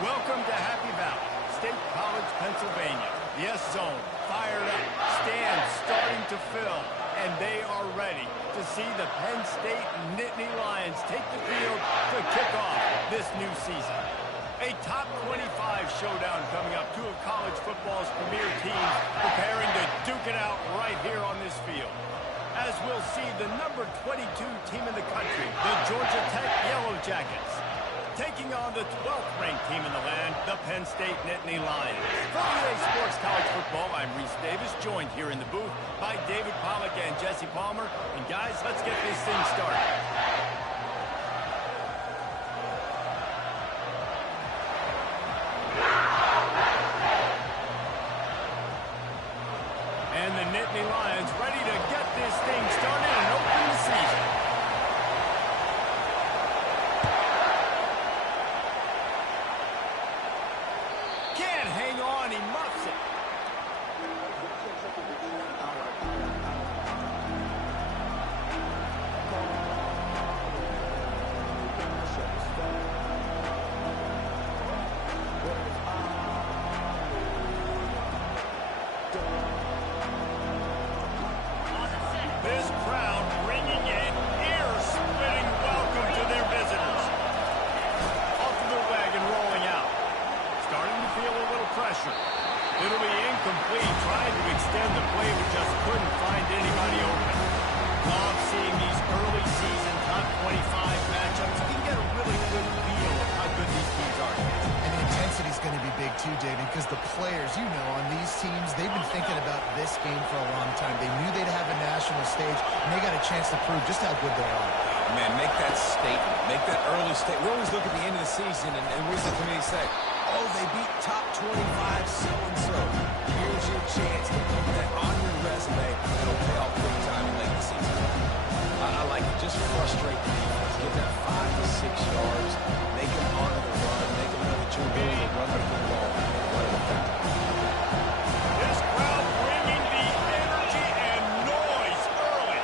Welcome to Happy Valley, State College, Pennsylvania. The S-Zone, fired up, stands starting to fill, and they are ready to see the Penn State Nittany Lions take the field to kick off this new season. A top 25 showdown coming up, two of college football's premier teams preparing to duke it out right here on this field. As we'll see the number 22 team in the country, the Georgia Tech Yellow Jackets, taking on the 12th ranked team in the land, the Penn State Nittany Lions. For EA Sports College Football, I'm Reese Davis, joined here in the booth by David Pollack and Jesse Palmer. And guys, let's get this thing started. And the Nittany Lions ready to get this thing started and open the season. Can't hang on, he muffs it. This crowd bringing in ear-splitting welcome to their visitors. Off of the wagon rolling out. Starting to feel a little pressure. It'll be incomplete, trying to extend the play, but just couldn't find anybody open. Love seeing these early season top 25 matchups. You can get a really good feel of how good these teams are. And the intensity is going to be big too, David, because the players, you know, on these teams, they've been thinking about this game for a long time. They knew they'd have a national stage, and they got a chance to prove just how good they are. Man, make that statement. Make that early statement. We always look at the end of the season, and what does the committee say? Oh, they beat top 25 so-and-so. Here's your chance to put that on your resume. It'll pay off big time in late the season. I like it. Just frustrate the defense. Get that 5 to 6 yards. Make them honor the run. Make them know that you're willing to run the football. Run it effectively. This crowd bringing the energy and noise early.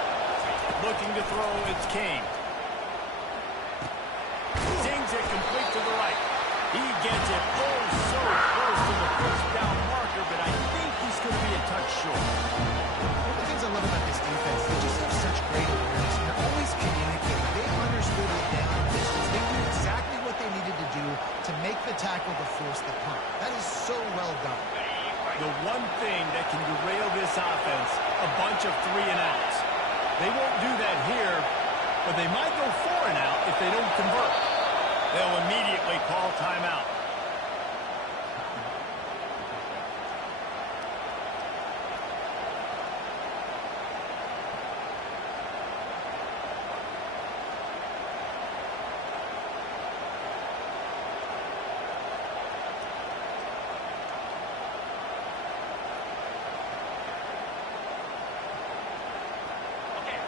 Looking to throw, it's King. Sings it complete to the right. He gets it oh so close to the first down marker, but I think he's going to be a touch short. One of the things I love about this defense, they just have such great awareness. And they're always communicating. They understood the down distance. They knew exactly what they needed to do to make the tackle to force the punt. That is so well done. The one thing that can derail this offense, a bunch of 3-and-outs. They won't do that here, but they might go 4-and-out if they don't convert. They'll immediately call timeout.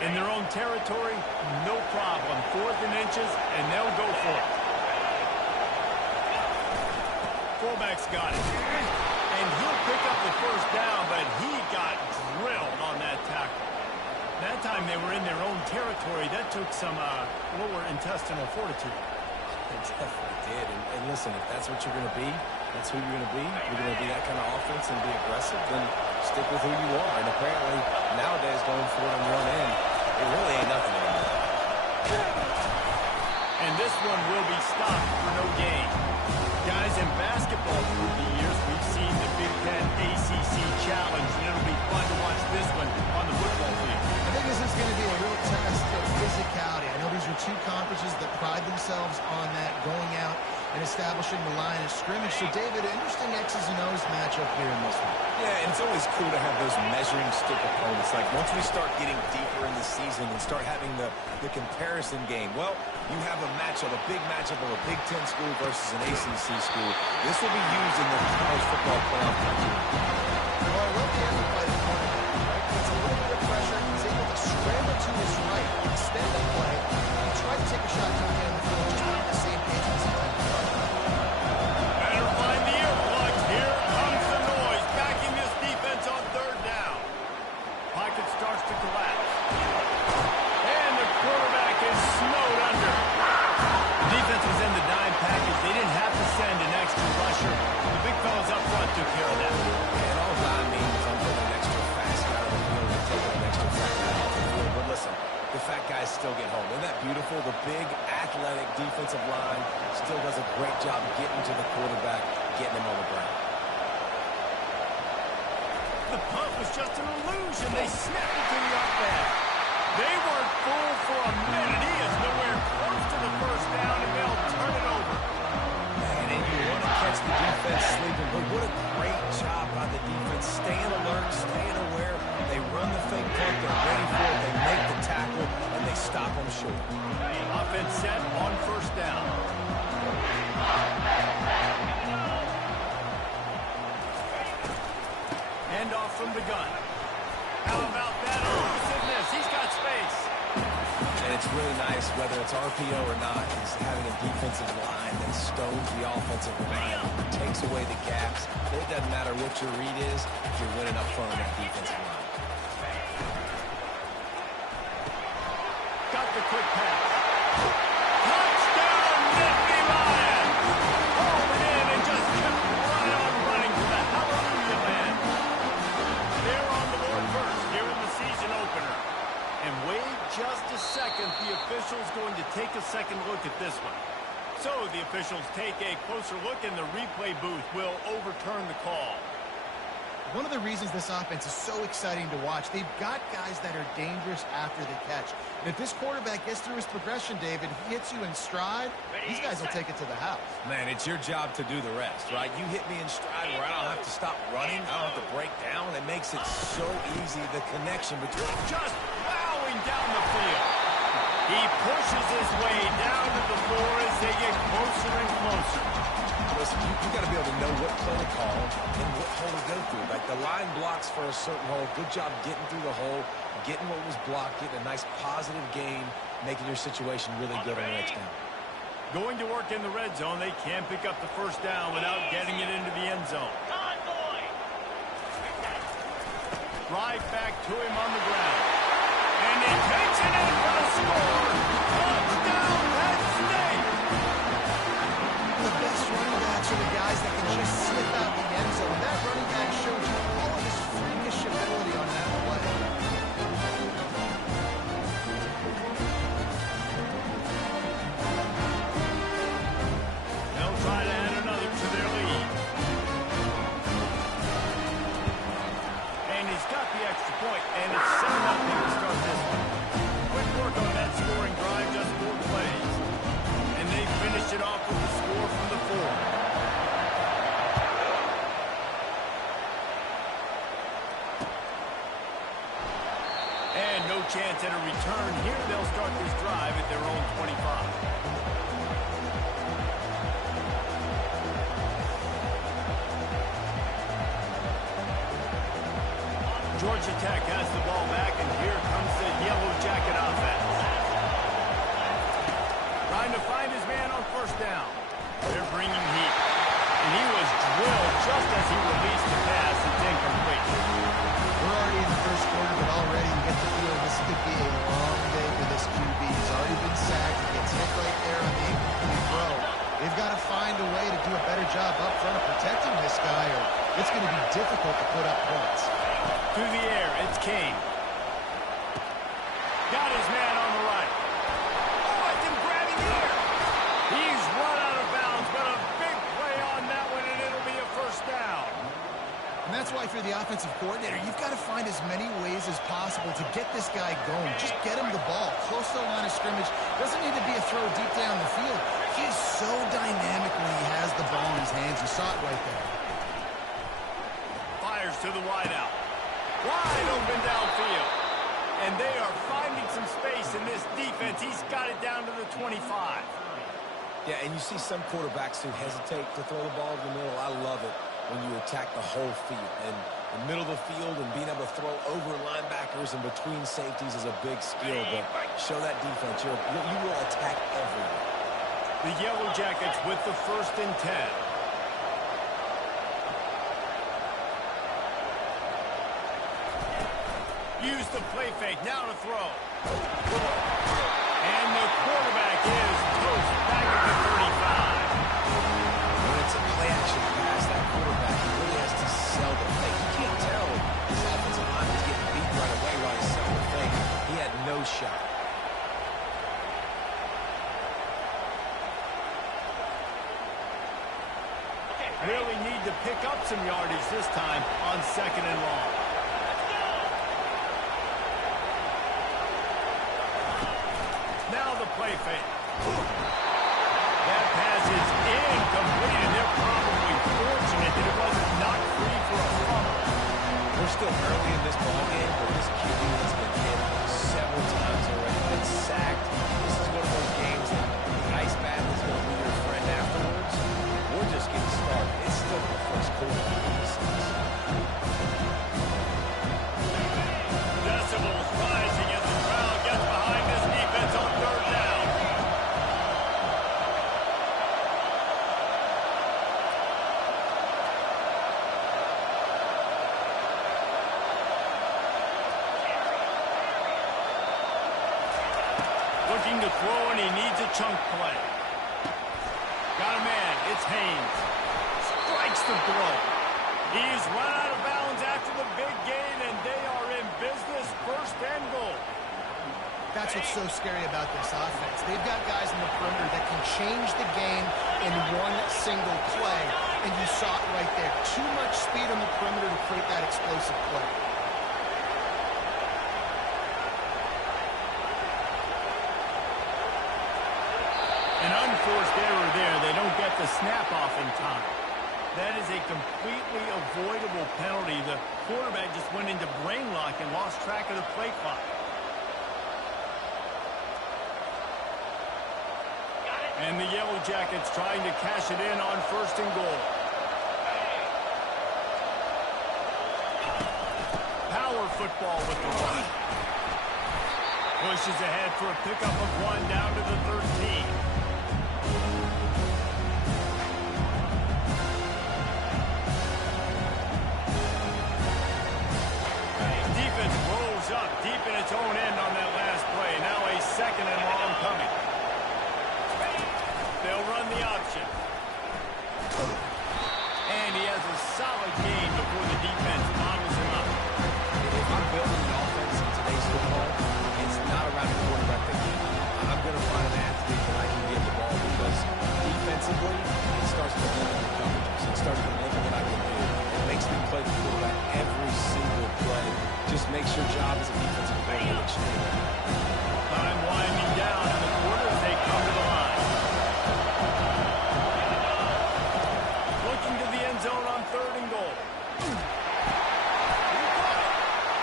In their own territory, no problem. 4th and inches, and they'll go for it. Fullback's got it. And he'll pick up the first down, but he got drilled on that tackle. That time they were in their own territory. That took some lower intestinal fortitude. It definitely did. And listen, if that's what you're going to be, that's who you're going to be. You're going to be that kind of offense and be aggressive, then stick with who you are. And apparently, nowadays, going for it on the run end, it really ain't nothing anymore. And this one will be stopped for no gain. Guys, in basketball through the years, we've seen the Big Ten ACC Challenge, and it'll be fun to watch this one on the football field. I think this is going to be a real test of physicality. I know these are two conferences that pride themselves on that, going out and establishing the line of scrimmage. So, David, interesting X's and O's matchup here in this one. Yeah, and it's always cool to have those measuring stick opponents. Like, once we start getting deeper in the season and start having the comparison game, well, you have a matchup, a big matchup of a Big Ten school versus an ACC school. This will be used in the college football playoff country. Well, I love the effort by the cornerback, right? Gets a little bit of pressure. He's able to scramble to his right, extend the play, and try to take a shot to get in the field, just not on the same page as the time. Better find the earplugs. Here comes the noise, backing this defense on 3rd down. Pocket starts to collapse. And the quarterback is snowed under. The defense was in the dime package. They didn't have to send an extra great job getting to the quarterback, getting him on the ground. The punt was just an illusion. They snapped it to the offense. They weren't full for a minute. He is nowhere close to the first down, and they'll turn it over. Man, and you want to catch the defense sleeping, but what a great job by the defense. Staying alert, staying aware. They run the fake punt. They're ready for it. They make the tackle, and they stop them short. Offense set on first down. Hand off from the gun. How about that elusiveness? He's got space. And it's really nice, whether it's RPO or not, is having a defensive line that stones the offensive line, takes away the gaps. It doesn't matter what your read is if you're winning up front on that defensive line. Got the quick pass. Touchdown, Nittany Lions! Hauled it in and just kept right on running to the hallelujah land. They're on the board first here in the season opener. And wait just a second, the official's going to take a second look at this one. So the officials take a closer look and the replay booth will overturn the call. One of the reasons this offense is so exciting to watch, they've got guys that are dangerous after the catch. And if this quarterback gets through his progression, David, he hits you in stride, these guys will take it to the house. Man, it's your job to do the rest, right? You hit me in stride where I don't have to stop running. I don't have to break down. It makes it so easy, the connection between... Just plowing down the field. He pushes his way down to the floor as they get closer and closer. Listen, you got to be able to know what play to call and what hole to go through. Like the line blocks for a certain hole. Good job getting through the hole, getting what was blocked, getting a nice positive gain, making your situation really good on the next down. Going to work in the red zone. They can't pick up the first down without getting it into the end zone. Right back to him on the ground. And he takes it in for the score. Touchdown, Penn State! The best running backs are the guys that can just slip out the end zone. That running back showed you all of his freakish ability on that play. They'll try to add another to their lead. And he's got the extra point, and it's 7-0 to start this one. Quick work on that scoring drive, just 4 plays. And they finish it off with the score from the 4. And no chance at a return here. They'll start this drive at their own 25. Georgia Tech has the ball back, and here comes the Yellow Jacket offense. Trying to find his man on first down. They're bringing heat. And he was drilled just as he released the pass. It's incomplete. We're already in the first quarter, but already you get the feeling this could be a long day for this QB. He's already been sacked. He gets hit right there on the incomplete throw. They've got to find a way to do a better job up front of protecting this guy, or it's going to be difficult to put up points. Through the air, it's Kane. Got his man on the right. Oh, it's him grabbing here. He's run out of bounds, but a big play on that one, and it'll be a first down. And that's why, for the offensive coordinator, you've got to find as many ways as possible to get this guy going. Just get him the ball close to the line of scrimmage. Doesn't need to be a throw deep down the field. He's so dynamic when he has the ball in his hands. You saw it right there. Fires to the wideout. Wide open downfield. And they are finding some space in this defense. He's got it down to the 25. Yeah, and you see some quarterbacks who hesitate to throw the ball in the middle. I love it when you attack the whole field. And the middle of the field and being able to throw over linebackers and between safeties is a big skill. But show that defense. You will attack everywhere. The Yellow Jackets with the 1st and 10. Use the play fake, now to throw. And the quarterback is toast back at the 35. When it's a play-action pass, that quarterback really has to sell the fake. You can't tell this offensive line is getting beat right away while he's selling the fake. He had no shot. really need to pick up some yardage this time on 2nd and long. Now the play fake. That pass is incomplete, and they're probably fortunate that it wasn't knocked free for a fumble. We're still early in this ballgame, but this QB has been hit several times already, been sacked. This is one of those games that the ice bath is going to be your friend afterwards. We're just getting started. It's still the first quarter. Decibels rising as the crowd gets behind this defense on 3rd down. Looking to throw, and he needs a chunk play. Got a man. It's Haynes. Strikes the throw. He's run out of bounds after the big gain, and they are in business. 1st and goal. That's what's so scary about this offense. They've got guys in the perimeter that can change the game in one single play, and you saw it right there. Too much speed on the perimeter to create that explosive play. An unforced error there. They don't get the snap off in time. That is a completely avoidable penalty. The quarterback just went into brain lock and lost track of the play clock. And the Yellow Jackets trying to cash it in on 1st and goal. Power football with the run. Pushes ahead for a pickup of 1 down to the 13. Defense rolls up deep in its own end on that last play. Now a 2nd and long coming. They'll run the option. And he has a solid gain before the defense bottles him up. If I'm building an offense in today's football, it's not around the quarterback again. I'm going to find an athlete that I can give the ball because defensively, it starts to limit the coverages. It starts to limit what I can do. It makes me play the quarterback every single play. Just makes your job as a defensive player extreme. Time winding down in the quarter as they come to the line. Looking to the end zone on 3rd and goal.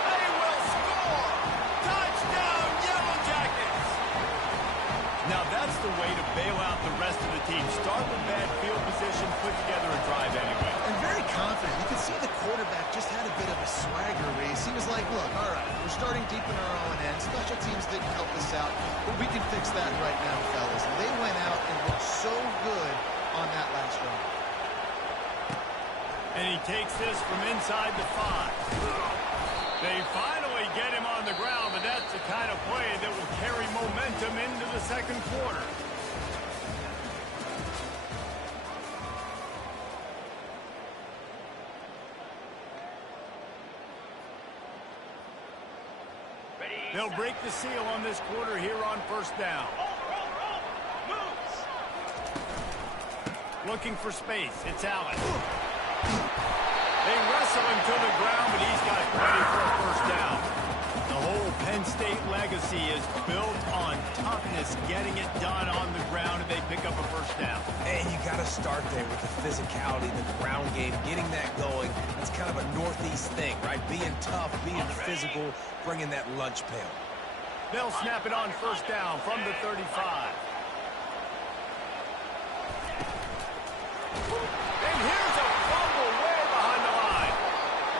They will score! Touchdown, Yellow Jackets! Now that's the way to bail out the rest of the team. Start with bad field position, put together a drive anyway. And very confident. You can see the quarterback just had a bit of a swagger race. He was like, look, all right, we're starting deep in our own end. Special teams didn't help us out, but we can fix that right now, fellas. And they went out and looked so good on that last run. And he takes this from inside the 5. They finally get him on the ground, but that's the kind of play that will carry momentum into the 2nd quarter. They'll break the seal on this quarter here on 1st down. Looking for space. It's Allen. They wrestle him to the ground, but he's got ready for a 1st down. The whole Penn State legacy is built on toughness, getting it done on the ground, and they pick up a 1st down. And you got to start there with the physicality, the ground game, getting that going. It's kind of a Northeast thing, right? Being tough, being physical, bringing that lunch pail. They'll snap it on 1st down from the 35. And here's a fumble way behind the line.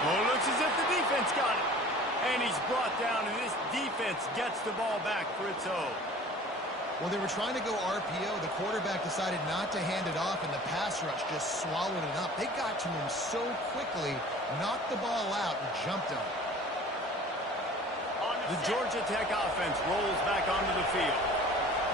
Well, it looks as if the defense got it. And he's brought down, and this defense gets the ball back for its own. Well, they were trying to go RPO. The quarterback decided not to hand it off, and the pass rush just swallowed it up. They got to him so quickly, knocked the ball out, and jumped him. The Georgia Tech offense rolls back onto the field.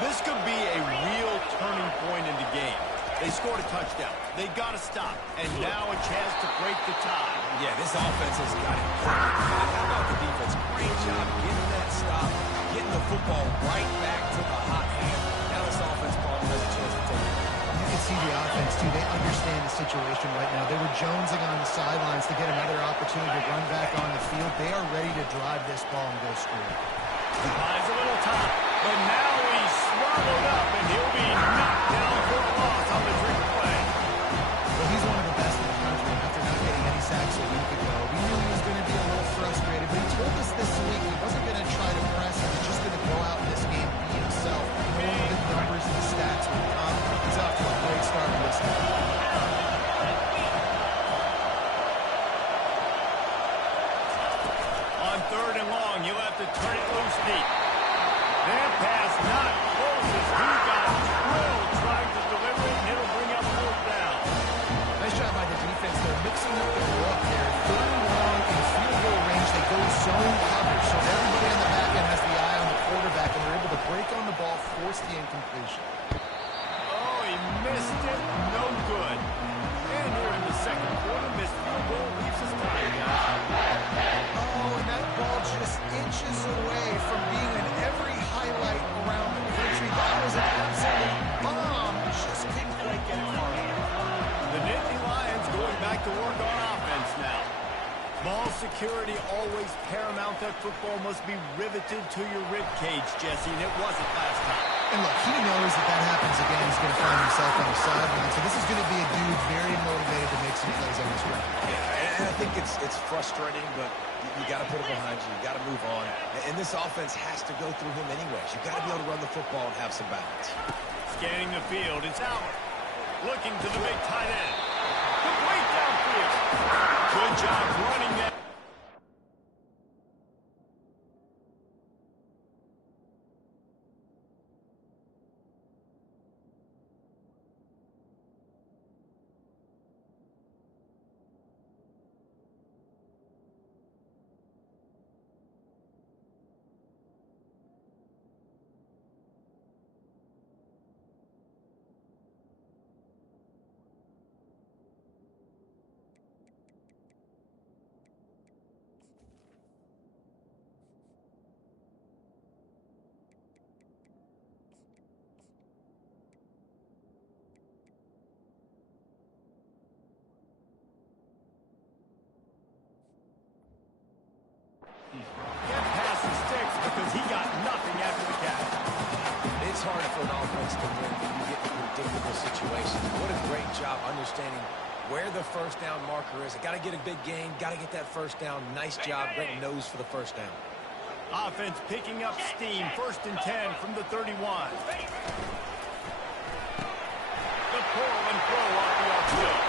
This could be a real turning point in the game. They scored a touchdown. They got to stop. And now a chance to break the tie. Yeah, this offense has got it. How about the defense? Great job getting that stop, getting the football right back to the hot hand. Now this offense probably has a chance to take it. You can see see the offense, too. They understand the situation right now. They were jonesing on the sidelines to get another opportunity to run back on the field. They are ready to drive this ball and go score. He buys a little time, but now he's swallowed up, and he'll be knocked down for a loss on the trick play. Well, he's one of the best in the country after not getting any sacks a week ago. We knew he was going to be a little frustrated, but he told us this week he wasn't going to try to press. He was just going to go out in this game, be himself. Knowing the numbers and the stats will come. He's off to a great start in this game. On 3rd and long, you'll have to turn it loose deep. That pass not close as he got drilled trying to deliver it, and it'll bring up 4th down. Nice job by the defense. They're mixing up the look there. 3rd and long in field goal range. They go zone coverage, so everybody on the back end has the eye on the quarterback, and they're able to break on the ball, force the incompletion. Oh, he missed it. No good. And here in the 2nd quarter, missed field goal leaves us tied, guys. Oh, and that ball just inches away from being in every highlight around the country. That was an absolute bomb. Just couldn't quite get it far enough. The Nittany Lions going back to work on offense now. Ball security always paramount. That football must be riveted to your rib cage, Jesse, and it wasn't last time. And look, he knows that that happens again. He's going to find himself on the sideline. So this is going to be a dude very motivated to make some plays on this run. Yeah, and I think it's frustrating, but you got to put it behind you. You got to move on. And this offense has to go through him anyways. You got to be able to run the football and have some balance. Scanning the field, it's Howard. Looking to the big tight end. Complete downfield. Good job running that. That pass sticks because he got nothing after the catch. It's hard for an offense to win when you get in predictable situations. What a great job understanding where the 1st down marker is. Got to get a big gain. Got to get that 1st down. Nice job. Great nose for the 1st down. Offense picking up steam. 1st and 10 from the 31. The pull and throw off the offfield.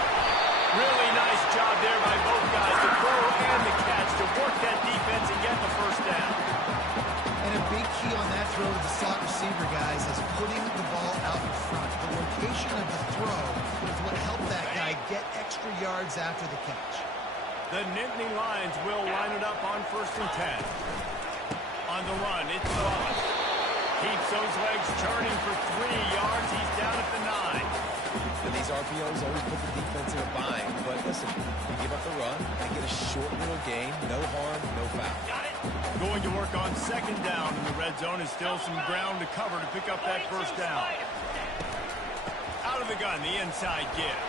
Really nice job there by both guys, the throw and the catch, to work that defense and get the 1st down. And a big key on that throw to the slot receiver, guys, is putting the ball out in front. The location of the throw is what helped that guy get extra yards after the catch. The Nittany Lions will line it up on 1st and 10. On the run, it's Ross. Keeps those legs churning for 3 yards. He's down at the 9. And these RPOs always put the defense in a bind. But listen, you give up the run and get a short little gain. No harm, no foul. Going to work on 2nd down in the red zone. Is still some ground to cover to pick up that 1st down. Out of the gun, the inside give.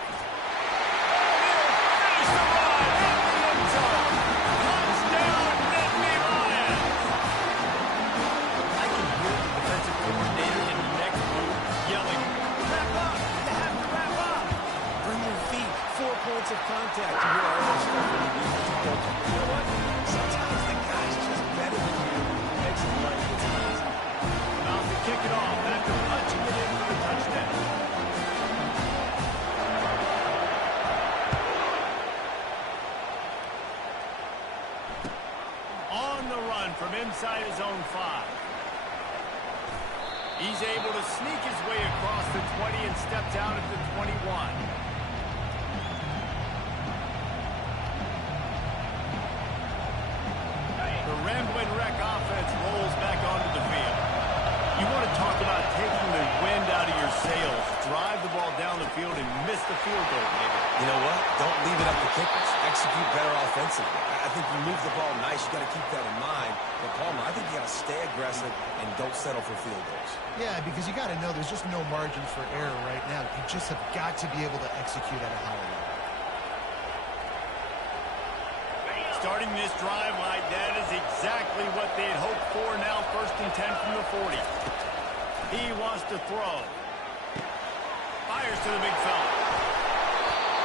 Finish the run in the end zone. Touchdown, Nittany Lions. I can hear the defensive coordinator in the next room yelling, "Wrap up! You have to wrap up!" Bring your feet. 4 points of contact. You hear all that stuff when you do. You know what? Sometimes the guy's just better than you. Makes it run gets easy. About to kick it off after punching it in for the touchdown. On the run from inside his own 5. He's able to sneak his way across the 20 and step down at the 21. The Ramblin' Wreck offense rolls back onto the field. You want to talk about taking the wind out of your sails. Drive the ball down the field and miss the field goal, maybe. You know what? Don't leave it up to kickers. Execute better offensively. I think you move the ball nice. You got to keep that in mind. But, Palmer, I think you got to stay aggressive and don't settle for field goals. Yeah, because you got to know there's just no margin for error right now. You just have got to be able to execute at a higher level. Starting this drive like that is exactly what they had hoped for. Now 1st and 10 from the 40. He wants to throw. Fires to the big fella.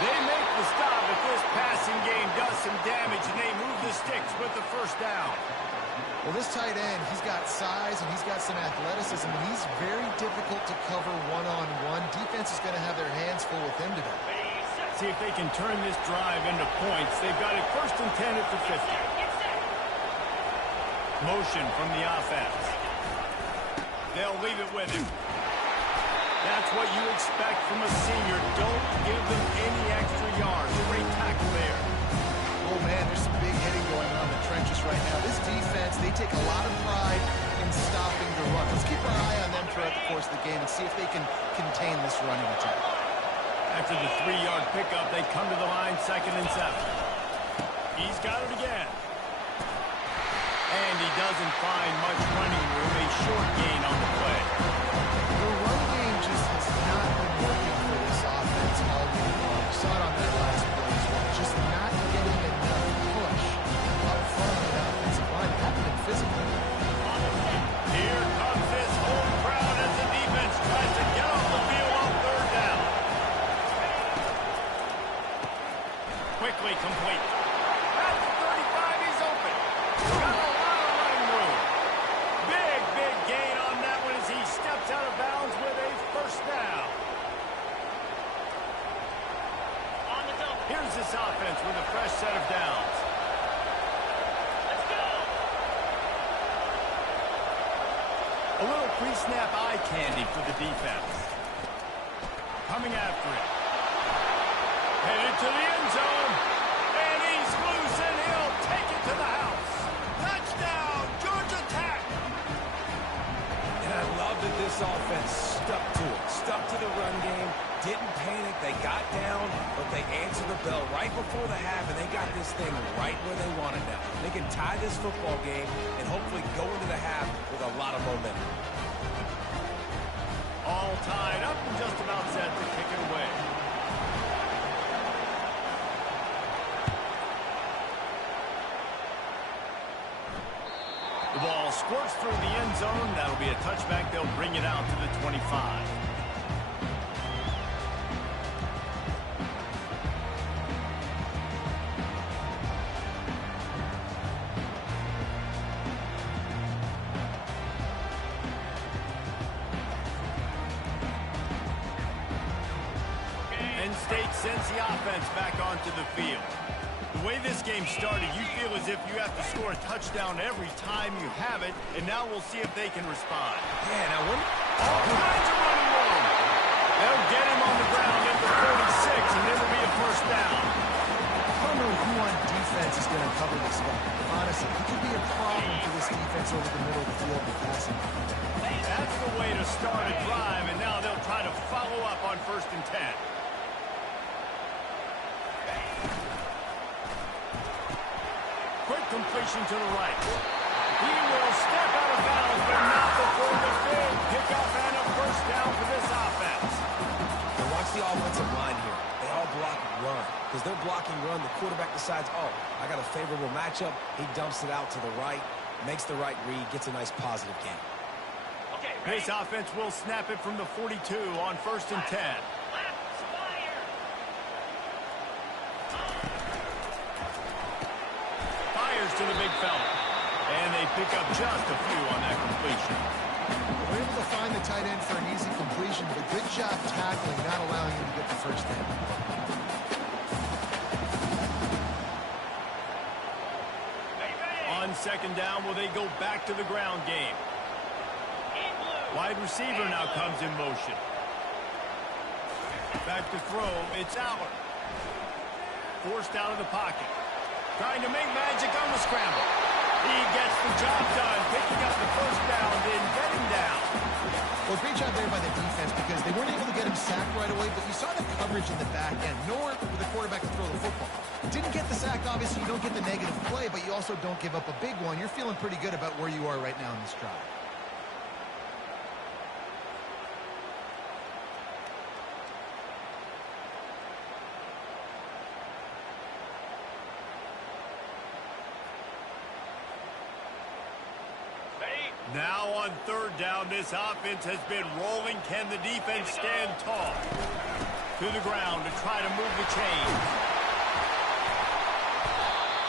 They make the stop, but this passing game does some damage, and they move the sticks with the 1st down. Well, this tight end, he's got size and he's got some athleticism, and he's very difficult to cover one-on-one. Defense is going to have their hands full with him today. See if they can turn this drive into points. They've got it 1st and 10 at the 50. Motion from the offense. They'll leave it with him. That's what you expect from a senior. Don't give them any extra yards. Great tackle there. Oh, man, there's some big hitting going on in the trenches right now. This defense, they take a lot of pride in stopping the run. Let's keep our eye on them throughout the course of the game and see if they can contain this running attack. After the 3-yard pickup, they come to the line 2nd and 7. He's got it again. And he doesn't find much running room. A short gain on the play. The run game just has not been working for this offense all game long. You saw it on that last play as well. Just not getting enough push up front of the offensive line. It hasn't been physical. Here comes this home crowd as the defense tries to get off the field on 3rd down. Quickly complete. At the 35, he's open. Got a lot of running room. Big gain on that one as he steps out of bounds with a 1st down. Here's this offense with a fresh set of downs. Let's go. A little pre-snap eye candy for the defense. Coming after it. Headed to the end zone. And he's loose, and he'll take it to the house. Touchdown, Georgia Tech. And I love that this offense stuck to it. Stuck to the run game. Didn't panic. They got down, but they answered the bell right before the half, and they got this thing right where they want it now. They can tie this football game and hopefully go into the half with a lot of momentum. All tied up and just about set to kick it away. The ball squirts through the end zone. That'll be a touchback. They'll bring it out to the 25. Penn State sends the offense back onto the field. The way this game started, you feel as if you have to score a touchdown every time you have it, and now we'll see if they can respond. Yeah, now when... All kinds of running room. They'll get him on the ground at the 46, and it'll be a 1st down. I don't know who on defense is going to cover this guy. Honestly, he could be a problem for this defense over the middle of the field with passing. That's the way to start a drive, and now they'll try to follow up on 1st and 10. Quick completion to the right. He will step out of bounds, but not before the big pickup and a 1st down for this offense. Now watch the offensive line here. They all block run. Because they're blocking run, the quarterback decides, oh, I got a favorable matchup. He dumps it out to the right, makes the right read, gets a nice positive gain. Okay, this offense will snap it from the 42 on 1st and 10. To the big fella. And they pick up just a few on that completion. We're able to find the tight end for an easy completion, but good job tackling, not allowing him to get the 1st down. On 2nd down, will they go back to the ground game? Wide receiver now comes in motion. Back to throw, it's Aller. Forced out of the pocket. Trying to make magic on the scramble. He gets the job done, picking up the 1st down, then getting down. Well, great job there by the defense because they weren't able to get him sacked right away, but you saw the coverage in the back end. Nowhere with a quarterback to throw the football. Didn't get the sack, obviously you don't get the negative play, but you also don't give up a big one. You're feeling pretty good about where you are right now in this drive. Now on third down, this offense has been rolling. Can the defense stand tall? To the ground to try to move the chains.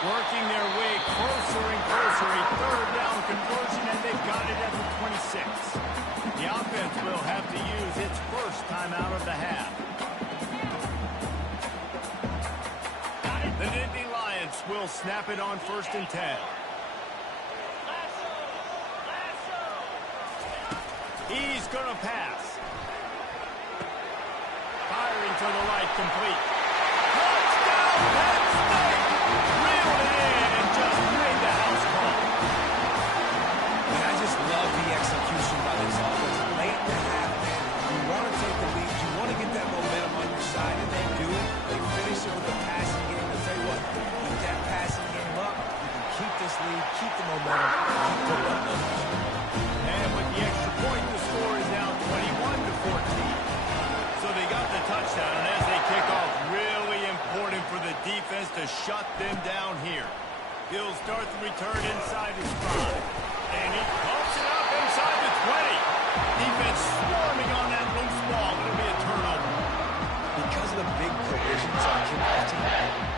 Working their way closer and closer. A third down conversion, and they've got it at the 26. The offense will have to use its first timeout of the half. The Nittany Lions will snap it on 1st and 10. He's going to pass. Firing to the right, complete. Touchdown, Penn State! Reeled it in and just made the house call. And I just love the execution by this offense. Late in the half, man, you want to take the lead. You want to get that momentum on your side, and they do it. They finish it with the passing game. I'll tell you what, keep that passing game up. You can keep this lead, keep the momentum, keep putting up numbers. And with the extra point, the score is now 21-14. So they got the touchdown, and as they kick off, really important for the defense to shut them down here. He'll start the return inside his 5. And he pumps it up inside the 20. Defense swarming on that loose ball. It'll be a turnover. Because of the big collisions on kickoff team,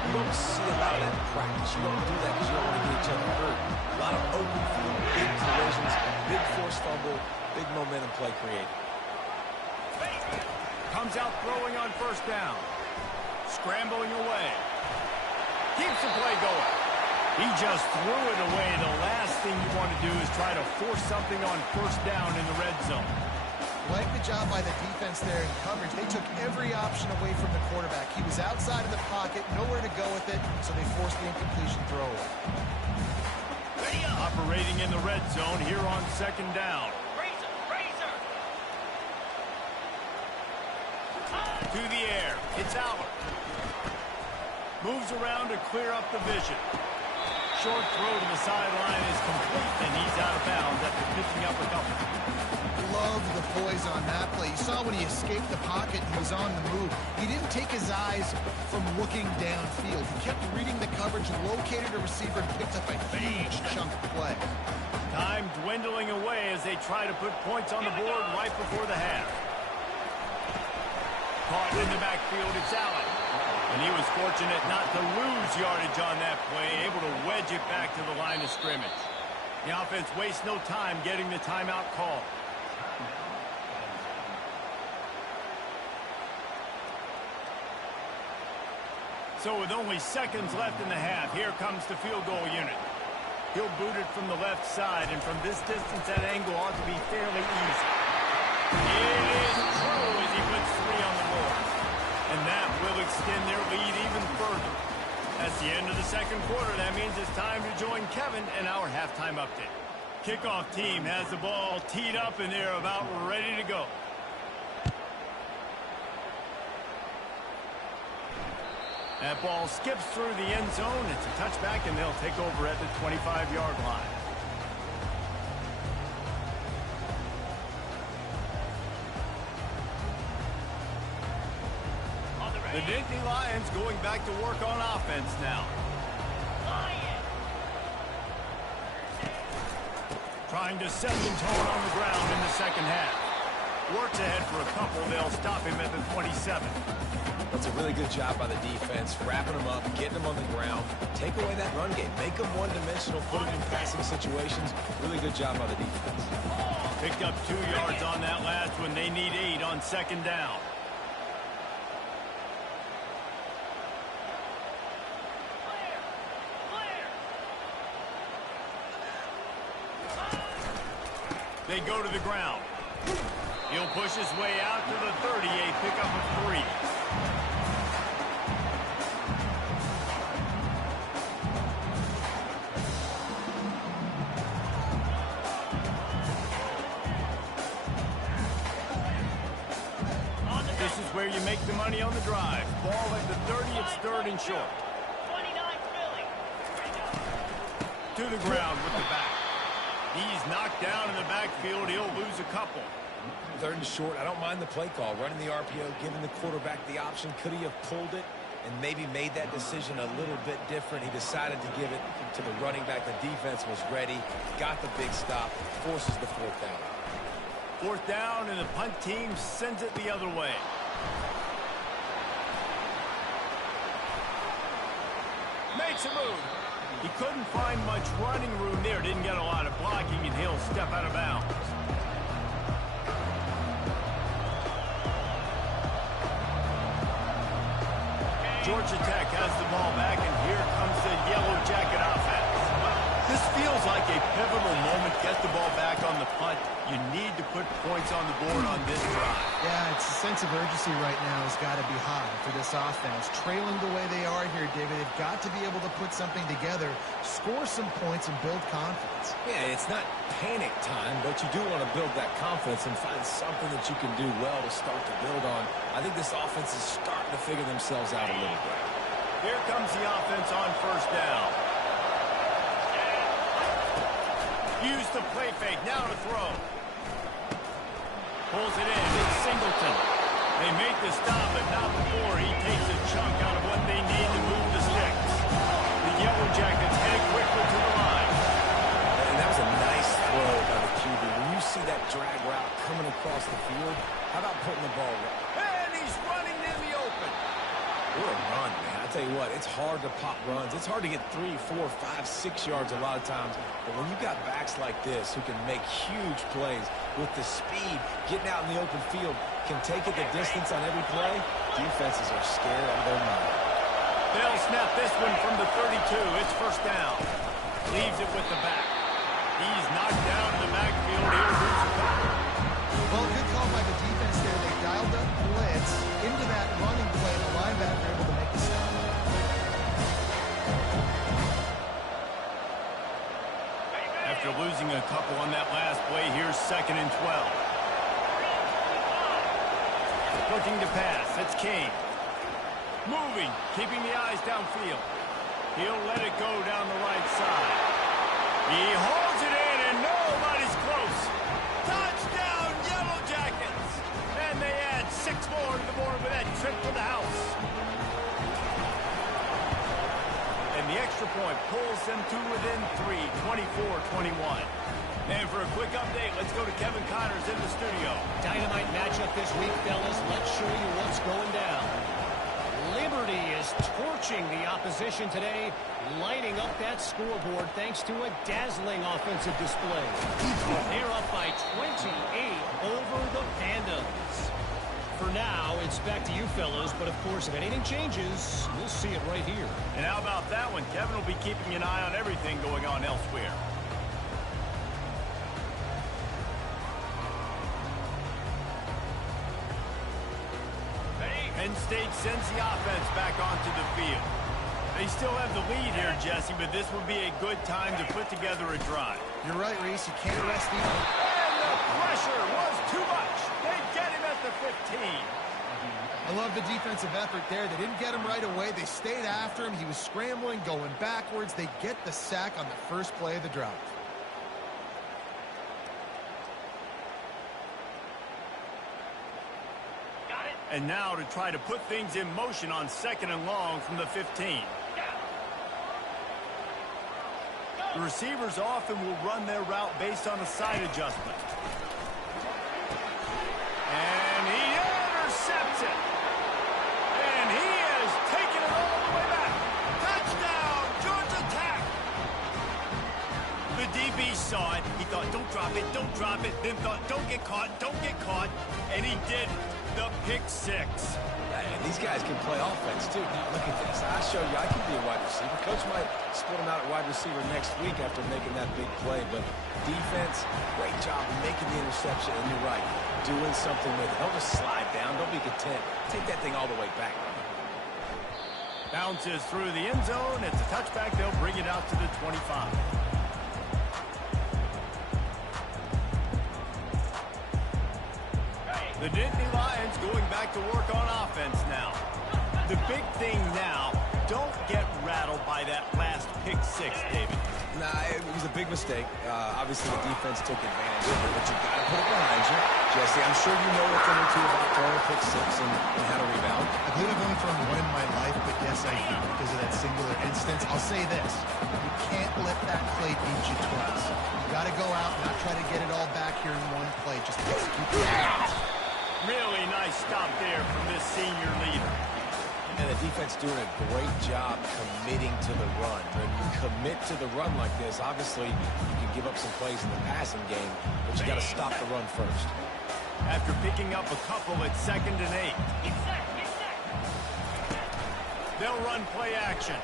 you don't see a lot of that in practice. You don't do that because you don't want to get each other hurt. A lot of open field, big collisions, big forced fumble, big momentum play created. Comes out throwing on 1st down. Scrambling away. Keeps the play going. He just threw it away. The last thing you want to do is try to force something on 1st down in the red zone. Like the job by the defense there in coverage. They took every option away from the quarterback. He was outside of the pocket, nowhere to go with it, so they forced the incompletion throw away. Operating in the red zone here on 2nd down. To the air. It's Allen. Moves around to clear up the vision. Short throw to the sideline is complete, and he's out of bounds after picking up a couple. Love the poise on that play. You saw when he escaped the pocket, he was on the move. He didn't take his eyes from looking downfield. He kept reading the coverage, located a receiver, and picked up a huge chunk of play. Time dwindling away as they try to put points on the board right before the half. Caught in the backfield, it's Allen. And he was fortunate not to lose yardage on that play, able to wedge it back to the line of scrimmage. The offense wastes no time getting the timeout call. So with only seconds left in the half, here comes the field goal unit. He'll boot it from the left side, and from this distance, that angle ought to be fairly easy. It is true as he puts 3 on the board. And that will extend their lead even further. That's the end of the 2nd quarter. That means it's time to join Kevin in our halftime update. Kickoff team has the ball teed up, and they're about ready to go. That ball skips through the end zone. It's a touchback, and they'll take over at the 25-yard line. The Nittany Lions going back to work on offense now. Trying to set the tone on the ground in the 2nd half. Works ahead for a couple. They'll stop him at the 27. That's a really good job by the defense, wrapping them up, getting them on the ground. Take away that run game. Make them one-dimensional, put them in passing situations. Really good job by the defense. Picked up 2 yards on that last one. They need 8 on 2nd down. They go to the ground. He'll push his way out to the 38, pick up a 3. This is where you make the money on the drive. Ball at the 30, it's 3rd and short. To the ground with the back. He's knocked down in the backfield. He'll lose a couple. 3rd and short. I don't mind the play call. Running the RPO, giving the quarterback the option. Could he have pulled it and maybe made that decision a little bit different? He decided to give it to the running back. The defense was ready. Got the big stop. Forces the 4th down. 4th down, and the punt team sends it the other way. Makes a move. He couldn't find much running room there. Didn't get a lot of blocking, and he'll step out of bounds. Georgia Tech has the ball back, and here comes the Yellow Jacket offense. This feels like a pivotal moment. Get the ball back on the punt. You need to put points on the board on this drive. Yeah, it's a sense of urgency right now has got to be high for this offense. Trailing the way they are here, David, they've got to be able to put something together, score some points, and build confidence. Yeah, it's not panic time, but you do want to build that confidence and find something that you can do well to start to build on. I think this offense is starting to figure themselves out a little bit. Here comes the offense on 1st down. Use the play fake, now to throw. Pulls it in, it's Singleton. They make the stop, but not before he takes a chunk out of what they need to move the sticks. The Yellow Jackets head quickly to the line. And that was a nice throw by the QB. When you see that drag route coming across the field, how about putting the ball right? And he's running in the open. What a run, man. I tell you what, it's hard to pop runs. It's hard to get 3, 4, 5, 6 yards a lot of times. But when you got backs like this who can make huge plays with the speed, getting out in the open field, can take it the distance on every play, defenses are scared out of their mind. They'll snap this one from the 32. It's 1st down. Leaves it with the back. He's knocked down in the backfield. He'll lose a couple. Well, good call by the defense there. They dialed up blitz into that running play. The linebacker able to make the stop. After losing a couple on that last play, here's 2nd and 12. Looking to pass. It's Kane. Moving, keeping the eyes downfield. He'll let it go down the right side. He holds it in, and nobody's close. Touchdown, Yellow Jackets! And they add 6 more to the board with that trip to the house. And the extra point pulls them to within 3, 24-21. And for a quick update, let's go to Kevin Connors in the studio. Dynamite matchup this week, fellas. Let's show you what's going down. Liberty is torching the opposition today, lighting up that scoreboard thanks to a dazzling offensive display. They're up by 28 over the Pandas. For now, it's back to you fellas, but of course, if anything changes, we'll see it right here. And how about that one? Kevin will be keeping an eye on everything going on elsewhere. Penn State sends the offense back onto the field. They still have the lead here, Jesse, but this would be a good time to put together a drive. You're right, Reese. You can't rest either. And the pressure was too much. They get him at the 15. I love the defensive effort there. They didn't get him right away. They stayed after him. He was scrambling, going backwards. They get the sack on the first play of the drive. And now to try to put things in motion on 2nd and long from the 15. The receivers often will run their route based on a side adjustment. And he intercepts it. And he has taken it all the way back. Touchdown, Georgia Tech. The DB saw it. He thought, don't drop it, don't drop it. Then thought, don't get caught, don't get caught. And he did the pick 6. And these guys can play offense, too. Now, look at this. I show you I can be a wide receiver. Coach might split him out at wide receiver next week after making that big play. But defense, great job making the interception. And you're right, doing something with it. Don't just slide down. Don't be content. Take that thing all the way back. Bounces through the end zone. It's a touchback. They'll bring it out to the 25. The Nittany Lions going back to work on offense now. The big thing now don't get rattled by that last pick six, David. Nah, it was a big mistake. Obviously, the defense took advantage of it, but you got to put it behind you. Jesse, I'm sure you know a thing or two about throwing a pick six and how to rebound. I believe I've only thrown one in my life, but yes, I do because of that singular instance. I'll say this. You can't let that play beat you twice. You got to go out and not try to get it all back here in one play. Just execute the offense. Really nice stop there from this senior leader. And the defense doing a great job committing to the run. When you commit to the run like this, obviously you can give up some plays in the passing game, but you got to stop the run first. After picking up a couple at 2nd and 8. They'll run play action.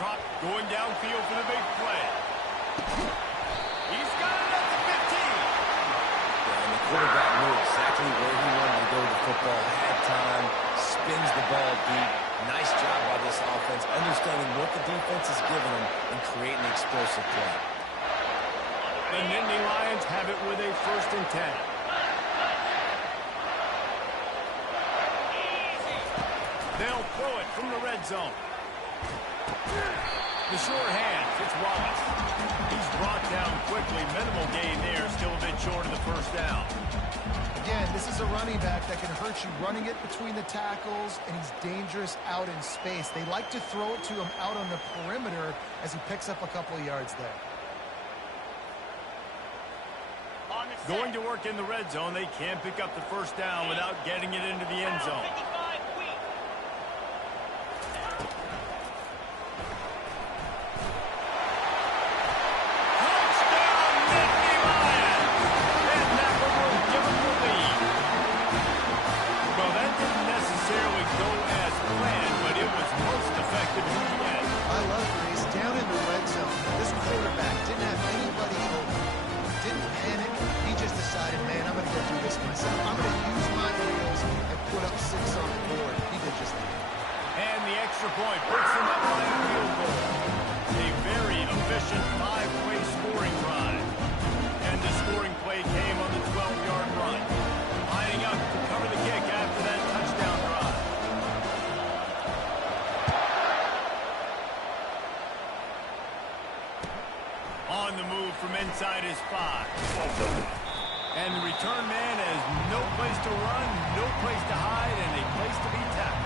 Drop going downfield for the big play. He's got it at the 15. Yeah, and the quarterback knew exactly where he wanted to go with the football, had time, spins the ball deep. Nice job by this offense, understanding what the defense is giving them and creating an explosive play. The Nittany Lions have it with a 1st and 10. They'll throw it from the red zone. The sure hand, it's Wallace. He's brought down quickly. Minimal gain there, still a bit short of the 1st down. Again, this is a running back that can hurt you running it between the tackles, and he's dangerous out in space. They like to throw it to him out on the perimeter as he picks up a couple of yards there. Going to work in the red zone, they can't pick up the 1st down without getting it into the end zone. Point puts them up by a field goal. A very efficient 5-play scoring drive. And the scoring play came on the 12-yard run. Lining up to cover the kick after that touchdown drive. On the move from inside his 5. And the return man has no place to run, no place to hide, and a place to be tackled.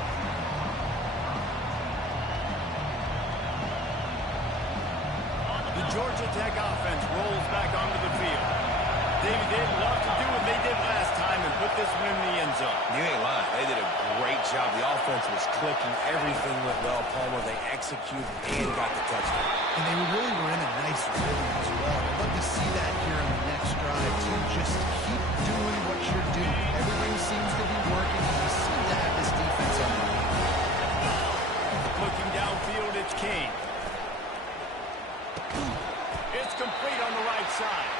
Georgia Tech offense rolls back onto the field. David, they'd love to do what they did last time and put this one in the end zone. You ain't lying. They did a great job. The offense was clicking. Everything went well. Palmer, they executed and got the touchdown. And they really were in a nice rhythm as well. I'd love to see that here on the next drive, too. Just keep doing what you're doing. Everything seems to be working, and you seem to have this defense on the lead. Looking downfield, it's Kane. It's complete on the right side.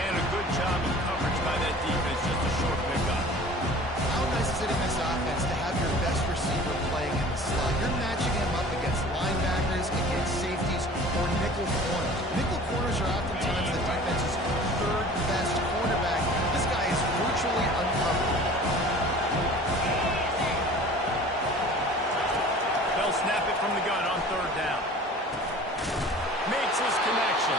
And a good job of coverage by that defense. Just a short pickup. How nice is it in this offense to have your best receiver playing in the slot? You're matching him up against linebackers, against safeties, or nickel corners. Nickel corners are oftentimes the defense's 3rd best cornerback. This guy is virtually uncovered. They'll snap it from the gun on 3rd down. Makes his connection.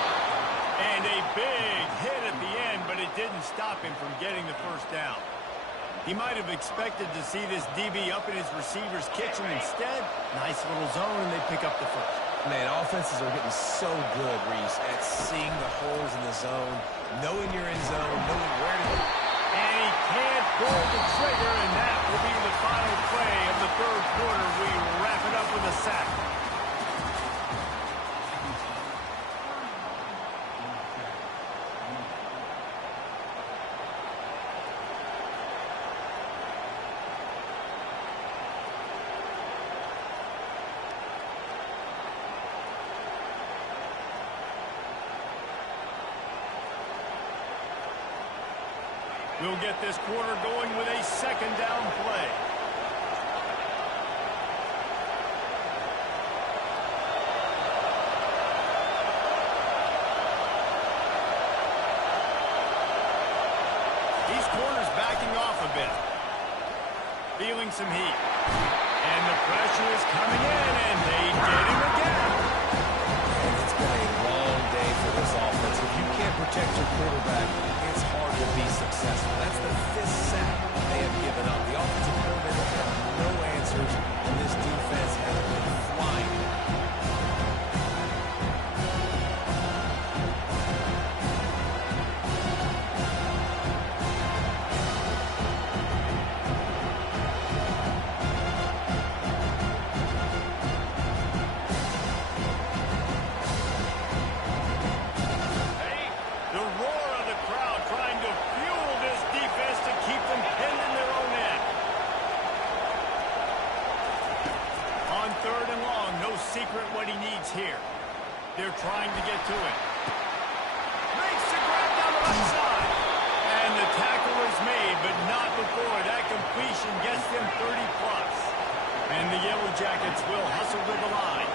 And a big hit at the end, but it didn't stop him from getting the 1st down. He might have expected to see this DB up in his receiver's kitchen. Instead, nice little zone, and they pick up the 1st. Man, offenses are getting so good, Reese, at seeing the holes in the zone, knowing you're in zone, knowing where to go. And he can't pull the trigger, and that will be the final play of the 3rd quarter. We wrap it up with a sack. We'll get this quarter going with a 2nd down play. These corners backing off a bit. Feeling some heat. And the pressure is coming in, and they secret what he needs here. They're trying to get to it. Makes the grab down the left side. And the tackle is made, but not before that completion gets them 30+. And the Yellow Jackets will hustle to the line.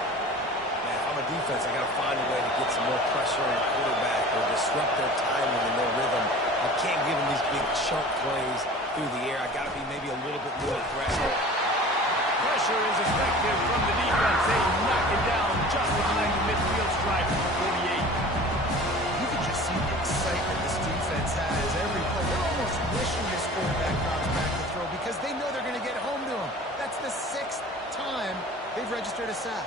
Man, if I'm a defense, I got to find a way to get some more pressure on the quarterback or disrupt their timing and their rhythm. I can't give them these big chunk plays through the air. I got to be maybe a little bit more aggressive. Pressure is effective from the defense. They knock it down just behind the midfield stripe for 48. You can just see the excitement this defense has every play. They're almost wishing this quarterback drops back to throw because they know they're going to get home to him. That's the 6th time they've registered a sack.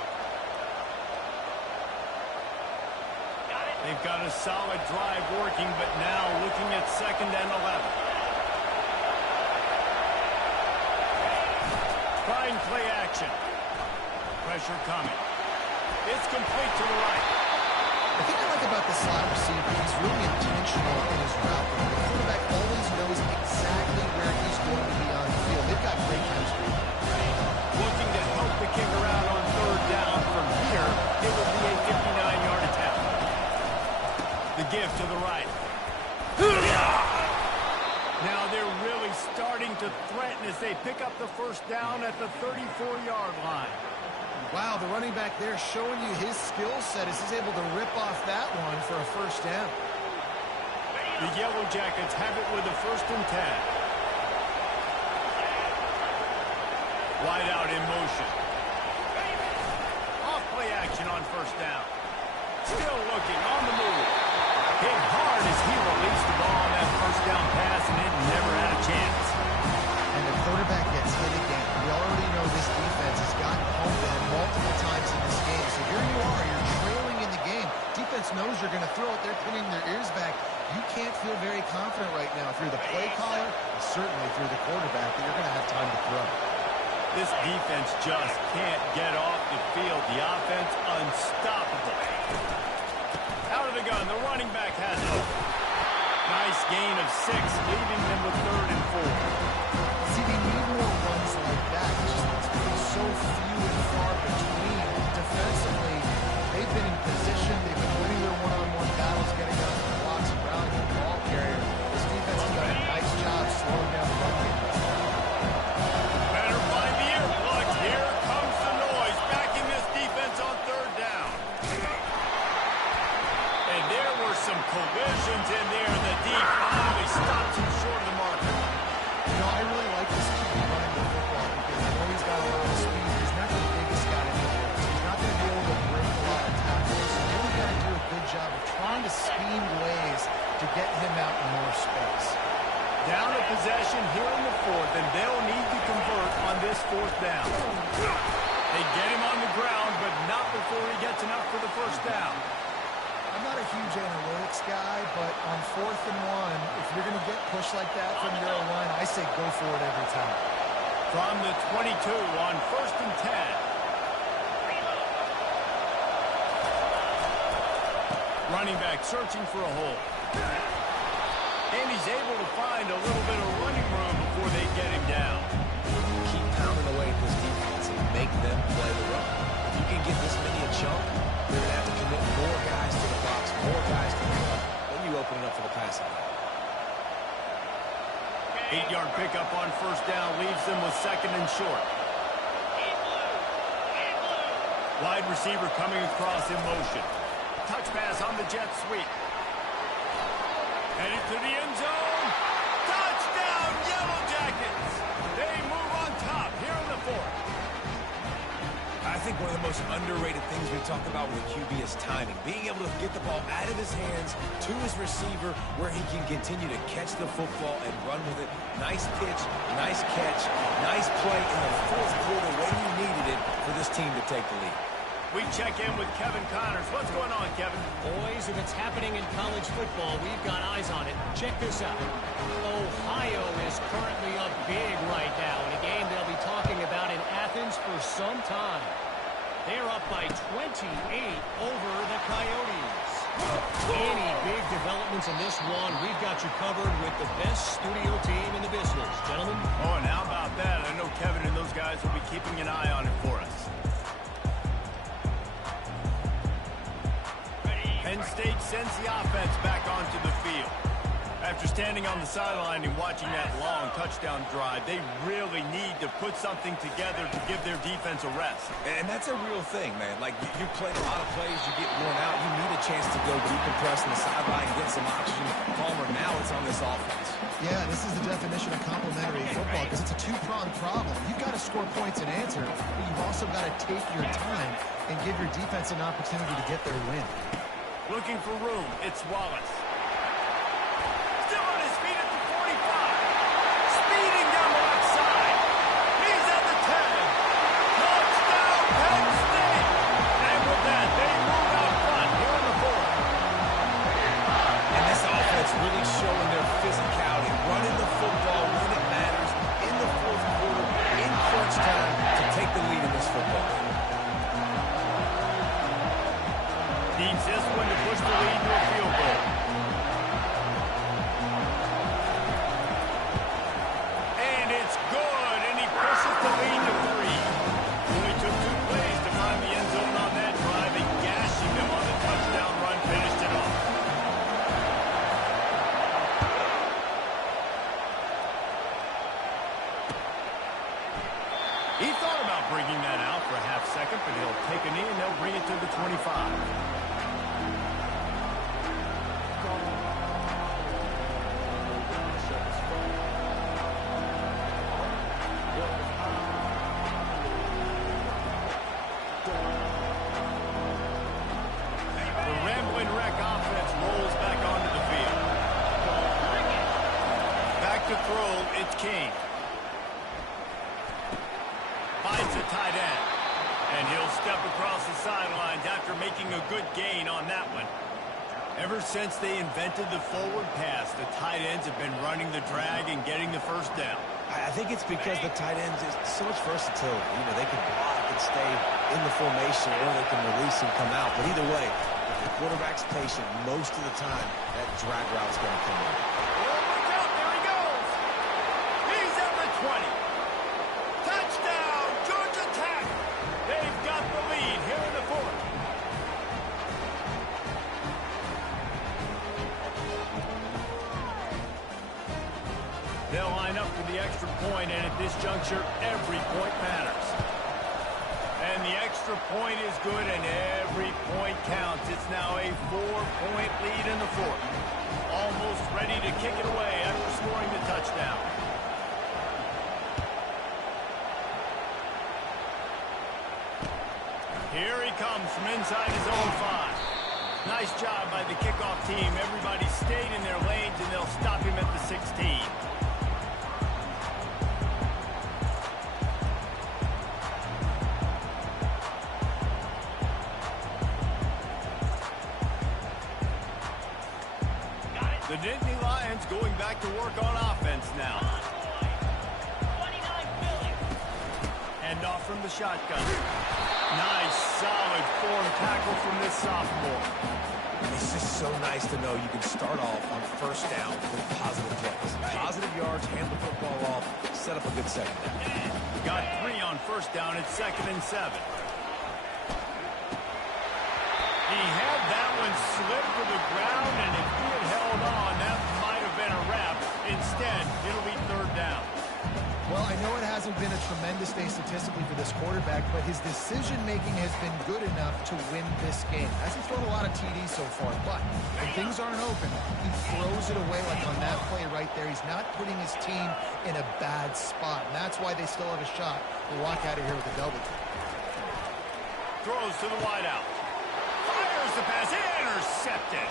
They've got a solid drive working, but now looking at 2nd and 11. Trying play action. Pressure coming. It's complete to the right. The thing I like about the slot receiver, he's really intentional in his route. The quarterback always knows exactly where he's going to be on the field. They've got great chemistry. Looking to help the kicker out on 3rd down. From here, it will be a 59-yard attempt. The give to the right. Now they're really starting to threaten as they pick up the 1st down at the 34-yard line. Wow, the running back there showing you his skill set as he's able to rip off that one for a 1st down. The Yellow Jackets have it with a 1st and 10. Wide out in motion. Off play action on 1st down. Still looking on the move. Hit hard as he released the ball on that 1st down pass, and it never had a chance. And the quarterback gets hit again. We already know this defense has gotten home to him multiple times in this game. So here you are, you're trailing in the game. Defense knows you're going to throw it. They're pinning their ears back. You can't feel very confident right now if you're the play caller, and certainly if you're the quarterback, that you're going to have time to throw. This defense just can't get off the field. The offense unstoppable. Out of the gun, the running back has it. Nice gain of 6, leaving them with 3rd and 4. See, they need more runs like that. It's been so few and far between. Defensively, they've been in position. They've been winning their one-on-one battles, getting out of the blocks and rallying the ball carrier. This defense has done a nice job slowing down the run game. Better find the earplugs. Here comes the noise, backing this defense on 3rd down. And there were some collisions in there. The D finally stops him short of the marker. You know, I really like this QB running the football because I know he's got a lot of speed. He's not the biggest guy in the world. So he's not going to be able to break a lot of tackles. So really got to do a good job of trying to scheme ways to get him out in more space. Down a possession here in the 4th, and they'll need to convert on this 4th down. They get him on the ground, but not before he gets enough for the 1st down. I'm not a huge analytics guy, but on 4th and 1, if you're going to get pushed like that from your line, I say go for it every time. From the 22 on 1st and 10. Running back searching for a hole. And he's able to find a little bit of running room before they get him down. Keep pounding away at this defense and make them play the run. If you can get this many a chunk, they're going to have to commit more guys to the box, more guys to the run. Then you open it up for the passing. 8-yard pickup on 1st down leaves them with 2nd and short. Wide receiver coming across in motion. Touch pass on the jet sweep. Headed to the end zone. Touchdown, Yellow Jackets. They move on top here in the 4th. I think one of the most underrated things we talk about with a QB is timing. Being able to get the ball out of his hands to his receiver where he can continue to catch the football and run with it. Nice pitch, nice catch, nice play in the 4th quarter when you needed it for this team to take the lead. We check in with Kevin Connors. What's going on, Kevin? Boys, if it's happening in college football, we've got eyes on it. Check this out. Ohio is currently up big right now in a game they'll be talking about in Athens for some time. They're up by 28 over the Coyotes. Any big developments in this one, we've got you covered with the best studio team in the business. Gentlemen? Oh, and how about that? I know Kevin and those guys will be keeping an eye on it for us. Penn State sends the offense back onto the field. After standing on the sideline and watching that long touchdown drive, they really need to put something together to give their defense a rest. And that's a real thing, man. Like, you play a lot of plays, you get worn out, you need a chance to go decompress on the sideline, get some oxygen. Palmer, now it's on this offense. Yeah, this is the definition of complementary football because it's a two-pronged problem. You've got to score points and answer, but you've also got to take your time and give your defense an opportunity to get their win. Looking for room, it's Wallace. Still on his feet at the 45. Speeding down the left side. He's at the 10. Touchdown, Penn State. And with that, they move out front here in the fourth. And this offense really showing their physicality, running the football when it matters, in the fourth quarter, in crunch time, to take the lead in this football game. Needs this one to push the lead to a field goal. And it's good, and he pushes the lead to 3. Only took 2 plays to find the end zone on that drive, and gashing them on the touchdown run finished it off. He thought about bringing that out for a half second, but he'll take a knee and they'll bring it to the 25. To throw, it's King. Finds the tight end. And he'll step across the sidelines after making a good gain on that one. Ever since they invented the forward pass, the tight ends have been running the drag and getting the first down. I think it's because the tight ends is so much versatility. You know, they can block and stay in the formation, or they can release and come out. But either way, if the quarterback's patient, most of the time, that drag route's going to come in. 20. Touchdown, Georgia Tech. They've got the lead here in the fourth. They'll line up for the extra point, and at this juncture, every point matters. And the extra point is good, and every point counts. It's now a 4-point lead in the fourth. Almost ready to kick it away after scoring the touchdown. Here he comes from inside his own 5. Nice job by the kickoff team. Everybody stayed in their lanes, and they'll stop him at the 16. The Nittany Lions going back to work on offense now. Hand off from the shotgun. Nice, solid form tackle from this sophomore. It's just so nice to know you can start off on first down with positive plays. Positive yards, hand the football off, set up a good second down. Got 3 on first down. It's 2nd and 7. He had that one slip to the ground, and if he had held on, that might have been a wrap. Instead, it'll be 3rd down. Well, I know it hasn't been a tremendous day statistically for this quarterback, but his decision-making has been good enough to win this game. Hasn't thrown a lot of TDs so far, but when things aren't open, he throws it away like on that play right there. He's not putting his team in a bad spot, and that's why they still have a shot to walk out of here with a W. Throws to the wideout. Fires the pass. Intercepted.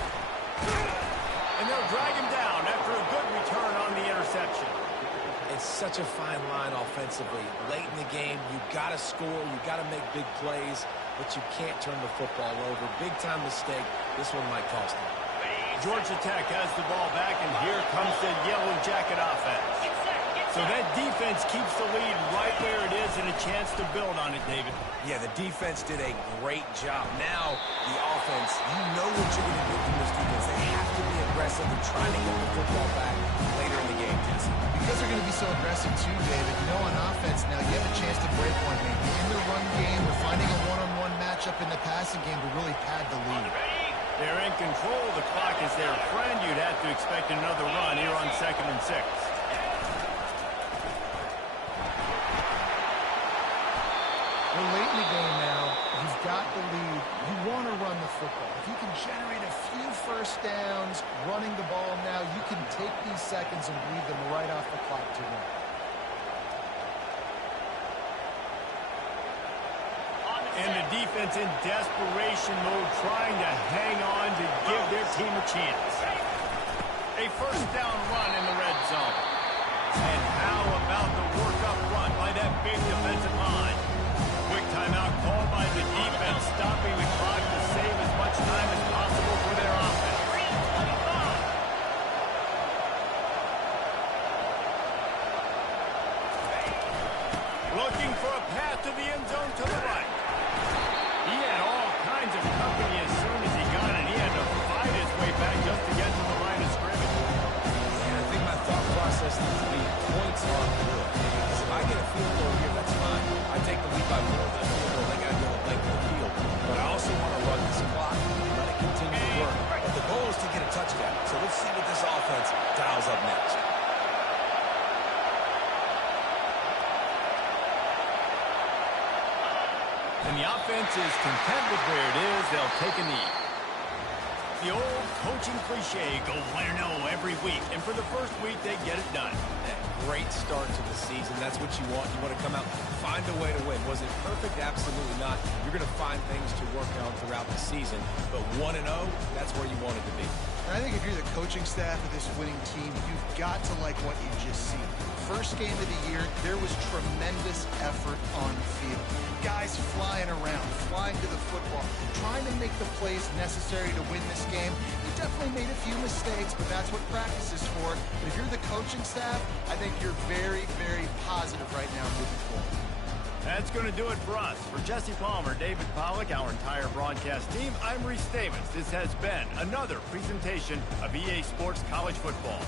And they'll drag him down after a good return on the interception. It's such a fine line offensively. Late in the game, you got to score, you got to make big plays, but you can't turn the football over. Big-time mistake. This one might cost them. Georgia Tech has the ball back, and here comes the Yellow Jacket offense. So that defense keeps the lead right where it is and a chance to build on it, David. Yeah, the defense did a great job. Now, the offense, you know what you're going to do from this defense. They have to be aggressive and trying to get the football back later in the game, Jesse. Because they're going to be so aggressive too, David. You know, on offense now, you have a chance to break one maybe in the run game or finding a one-on-one matchup in the passing game to really pad the lead. They're in control. The clock is their friend. You'd have to expect another run here on 2nd and 6. We're late in the game now. You've got the lead. You want to run the football. If you can generate a few first downs running the ball now, you can take these seconds and bleed them right off the clock to win. And the defense in desperation mode, trying to hang on to give their team a chance. A first down run in the red zone. And how about the work up front by that big defensive line? Quick timeout called by the defense, stopping the clock to save as much time as possible for their offense. Looking for a path to the end zone to the right. He had all kinds of company as soon as he got it. He had to fight his way back just to get to the line of scrimmage. And I think my thought process needs to be points are good. Because if I get a field goal here, that's fine. I take the lead by more than a field goal. They got to go to length of the field. But I also want to run this clock and let it continue to work. But the goal is to get a touchdown. So let's see what this offense dials up next. And the offense is content with where it is. They'll take a knee. The old coaching cliche, go win or no every week. And for the first week, they get it done. Great start to the season. That's what you want. You want to come out, find a way to win. Was it perfect? Absolutely not. You're going to find things to work on throughout the season. But 1-0, that's where you want it to be. I think if you're the coaching staff of this winning team, you've got to like what you just see. First game of the year, there was tremendous effort on the field. Guys flying around, flying to the football, trying to make the plays necessary to win this game. You definitely made a few mistakes, but that's what practice is for. But if you're the coaching staff, I think you're very, very positive right now moving forward. That's going to do it for us. For Jesse Palmer, David Pollack, our entire broadcast team, I'm Reese Davis. This has been another presentation of EA Sports College Football.